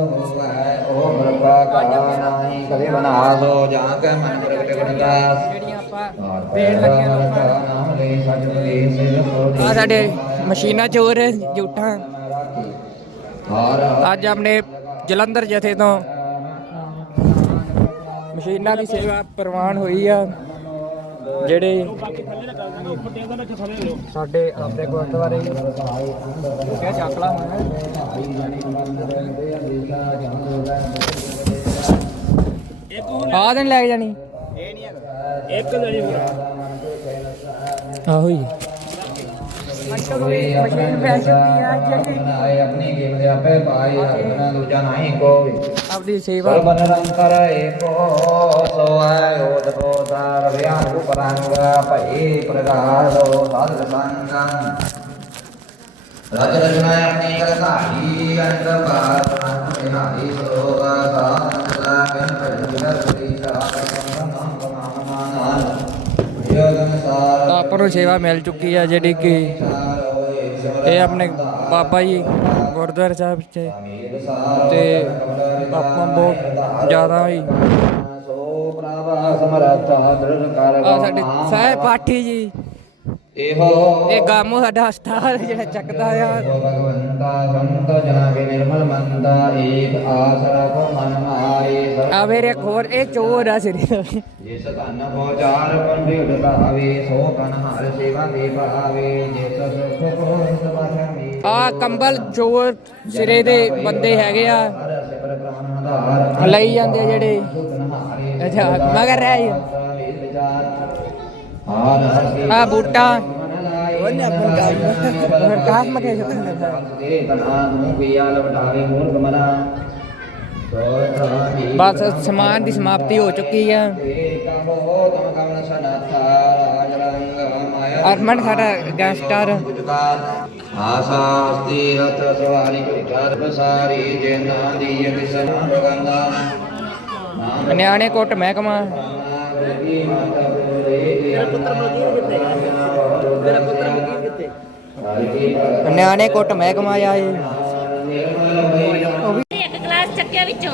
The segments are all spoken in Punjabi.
ਓ ਮਰਪਾ ਕਾ ਨਾਹੀ ਕਦੇ ਬਨਾਸੋ ਜਾਂ ਕੈ ਮਨ ਪ੍ਰਗਟ ਗੁਣਦਾਸ ਜਿਹੜੀਆਂ ਆਪਾਂ ਦੇਣ ਲੱਗਿਆ ਨਾਮ ਆ ਸਾਡੇ ਮਸ਼ੀਨਾਂ ਚੋਰ ਜੂਠਾਂ। ਅੱਜ ਆਪਣੇ ਜਲੰਧਰ ਜਥੇ ਤੋਂ ਮਸ਼ੀਨਾਂ ਦੀ ਸੇਵਾ ਪ੍ਰਵਾਨ ਹੋਈ ਆ। ਜਿਹੜੇ ਸਾਡੇ ਆਪਦੇ ਗੁਰਦੁਆਰੇ ਕਿਆ ਚੱਕਲਾ ਆ ਦਿਨ ਲੈ ਜਾਣੀ ਇਹ ਨਹੀਂ ਹੈਗਾ ਇੱਕ ਲੈਣੀ ਆਹੋ ਹੀ ਮਸ਼ੀਨ ਪੈ ਚੁੱਕੀ ਆ ਜਿਹੜੀ ਆਏ ਆਪਣੀ ਗੇਮ ਦੇ ਆਪੇ ਪਾਈ ਆਪਣਾ ਦੂਜਾ ਨਹੀਂ ਕੋਈ ਆਪਦੀ ਸੇਵਾ। ਸਰਬ ਨਿਰੰਤਰ ਏਕੋ ਸੋ ਆਇਓ ਦਪੋਤਾਰ ਵਿਆਹ ਉਪਰੰਗ ਭਈ ਪ੍ਰਗਾਦੋ ਸਾਧ ਸੰਗੰ ਰਜ ਰਚਨਾ ਆਪਣੀ ਕਰਤਾਈ ਅੰਤ ਬਾਤ ਬਿਹਾਰੀ ਸਰੋਗ ਸਾਧ ਸਦਾ ਬਿਨ ਭਜਨ ਸ੍ਰੀ ਸਾਧ ਨਾਮ ਨਾਮ ਮਾਨ ਯੋਗਨ ਸਾਰ ਤਾਂ ਆਪਾਂ ਨੂੰ ਸੇਵਾ ਮਿਲ ਚੁੱਕੀ ਆ ਜਿਹੜੀ ਕਿ ਇਹ ਆਪਣੇ ਬਾਬਾ ਜੀ ਗੁਰਦੁਆਰਾ ਸਾਹਿਬ 'ਚ ਤੇ ਆਪਾਂ ਬਹੁਤ ਜ਼ਿਆਦਾ ਹੀ। ਆ ਸਾਡੇ ਸਾਹਿਬ ਪਾਠੀ ਜੀ। ਇਹੋ ਇਹ ਗਾਮੋ ਸਾਡਾ ਹਸਤਾਲ ਜਿਹੜਾ ਚੱਕਦਾ ਆ। ਨਿਰਮਲ ਮੰਦਾ ਏਕ ਆਸਰਾ ਕੋ ਮਨ ਸਰਬ ਆ ਮੇਰੇ ਹੋਰ ਇਹ ਚੋਰ ਆ ਸਿਰੇ ਜਿਸ ਧਨ ਪਹੁੰਚਾਰ ਪੰਡਿਤ ਧਾਵੇ ਸੋ ਕਨ ਹਰ ਸੇਵਾ ਦੇ ਪਾਵੇ ਜਿਸ ਸੁਖ ਕੋ ਸਵਾਸ਼ਮੀ ਆ ਕੰਬਲ ਚੋਰ ਸਿਰੇ ਦੇ ਬੰਦੇ ਹੈਗੇ ਆ। ਲਈ ਜਾਂਦੇ ਜਿਹੜੇ। ਅੱਛਾ ਮਗਰ ਰਹਿ ਆ ਬੂਟਾ। ਆਪਣ ਹੁਣ ਕਾਸ ਮਕੇ ਸੁੱਕਣ ਦੇ ਤਨਾ ਨੂੰ ਪਿਆ ਲਵਟਾਵੇ ਮੂਰਖ ਮਨਾ ਸੋਤਾਹੀ ਬਸ ਸਮਾਨ ਦੀ ਸਮਾਪਤੀ ਹੋ ਚੁੱਕੀ ਆ। ਅਰਮਨ ਸਾਡਾ ਗੈਂਗਸਟਰ। ਆਸਾਸਤੀ ਰਤ ਸਵਾਰੀ ਝੂਠਾ ਬਸਾਰੀ ਜੇਨਾ ਦੀ ਯਤਿ ਸਨਾ ਗੰਗਾ ਨਾਮ ਨਿਆਣੇ ਕੋਟ ਮਹਿਕਮਾ। ਨਿਆਣੇ ਕੋਟ ਮਹਿਕਮਾ ਆ ਇਹ ਇੱਕ ਗਲਾਸ ਚੱਕਿਆ ਵਿੱਚੋਂ।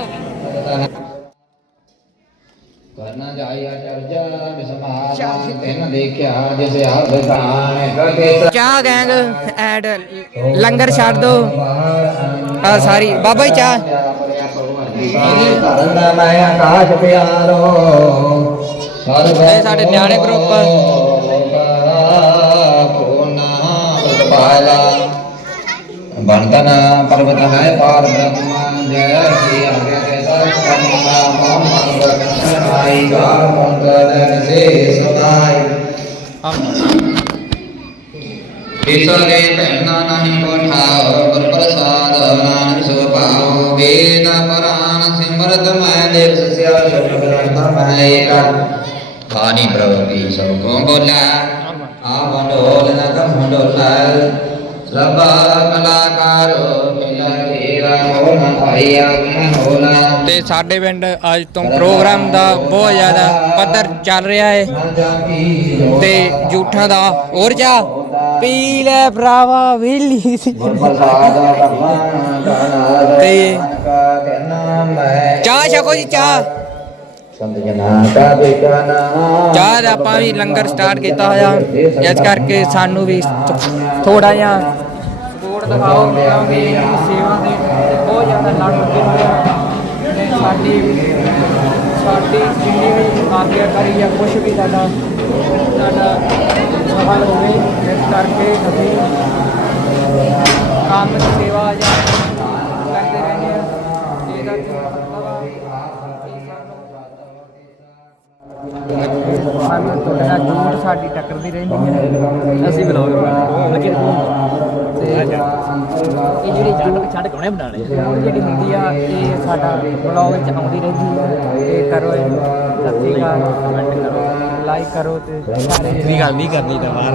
ਕਰਨਾ ਜਾਇਆ ਚਰਜਾ ਬਿਸਮਾਰ ਤੈਨ ਦੇਖਿਆ ਜਿਸ ਬਖਾਨ ਕਦੇ ਚਾਹ ਗੈਂਗ ਐਡ ਲੰਗਰ ਛੱਡ ਦੋ। ਆ ਸਾਰੀ ਬਾਬਾ ਜੀ ਚਾਹ। ਕਰਨਾ ਮੈਂ ਆਕਾਸ਼ ਪਿਆਰੋ। ਇਹ ਸਾਡੇ ਨਿਆਣੇ ਗਰੁੱਪ। ਕੋਨਾ ਪਾਲਾ ਬੰਦਨ ਪਰਵਤ ਹੈ ਪਾਰ ਬ੍ਰਹਮ ਜੈ ਸ਼੍ਰੀ ਅਗੇ ਤੇ ਸਰ ਕਰਨਾ ਮਮ ਮੰਗਲ ਸਨਾਈ ਗਾਰ ਮੰਗਲ ਸੇ ਸਮਾਈ ਈਸ਼ਵਰ ਦੇ ਭੈਣਾ ਨਹੀਂ ਕੋਠਾਓ ਤੇ ਸਾਡੇ ਪਿੰਡ ਅੱਜ ਤੋਂ ਪ੍ਰੋਗਰਾਮ ਦਾ ਬਹੁਤ ਜ਼ਿਆਦਾ ਪੱਧਰ ਚੱਲ ਰਿਹਾ ਹੈ ਤੇ ਜੂਠਾਂ ਦਾ ਹੋਰ ਜਾ। ਪੀ ਲੈ ਭਰਾਵਾ ਵੇਲੀ ਤੇ ਚਾਹ ਛਕੋ ਜੀ ਚਾਹ। ਚਾਹ ਦਾ ਆਪਾਂ ਵੀ ਲੰਗਰ ਸਟਾਰਟ ਕੀਤਾ ਹੋਇਆ। ਇਸ ਕਰਕੇ ਸਾਨੂੰ ਵੀ ਥੋੜਾ ਜਿਹਾ ਸਪੋਰਟ ਦਿਖਾਓ। ਕਿਉਂਕਿ ਸੇਵਾ ਦੇ ਬਹੁਤ ਜ਼ਿਆਦਾ ਲੜ ਲੱਗੇ ਹੋਏ ਆ ਤੇ ਸਾਡੀ ਸਾਡੀ ਜਿੰਨੀ ਵੀ ਆਗਿਆਕਾਰੀ ਜਾਂ ਕੁਝ ਵੀ ਸਾਡਾ ਸਾਡਾ ਸਫਲ ਹੋਵੇ, ਇਸ ਕਰਕੇ ਅਸੀਂ ਕੰਮ ਦੀ ਸੇਵਾ ਜਾਂ ਕਰਦੇ ਰਹਿੰਦੇ ਆ ਇਹਦਾ ਕੀ ਮਤਲਬ ਆ ਕਿ ਸਾਨੂੰ ਤੁਹਾਡੇ ਸਾਡੀ ਟੱਕਰਦੀ ਰਹਿੰਦੀ ਹੈ ਅਸੀਂ ਬਲੌਗ ਬਣਾਉਂਦੇ ਤੇ ਇਹ ਜਿਹੜੀ ਛੱਡ ਕੋਣੇ ਬਣਾਣੇ ਜਿਹੜੀ ਹੁੰਦੀ ਆ ਇਹ ਸਾਡਾ ਬਲੌਗ ਵਿੱਚ ਆਉਂਦੀ ਰਹਿੰਦੀ ਹੈ ਇਹ ਕਰੋ ਸਬਸਕ੍ਰਾਈਬ ਕਮੈਂਟ ਕਰੋ। ਲਾਈਕ ਕਰੋ ਤੇ ਸਾਰੇ ਵੀ ਗੱਲ ਨਹੀਂ ਕਰਨੀ ਤਾਂ ਬਾਹਰ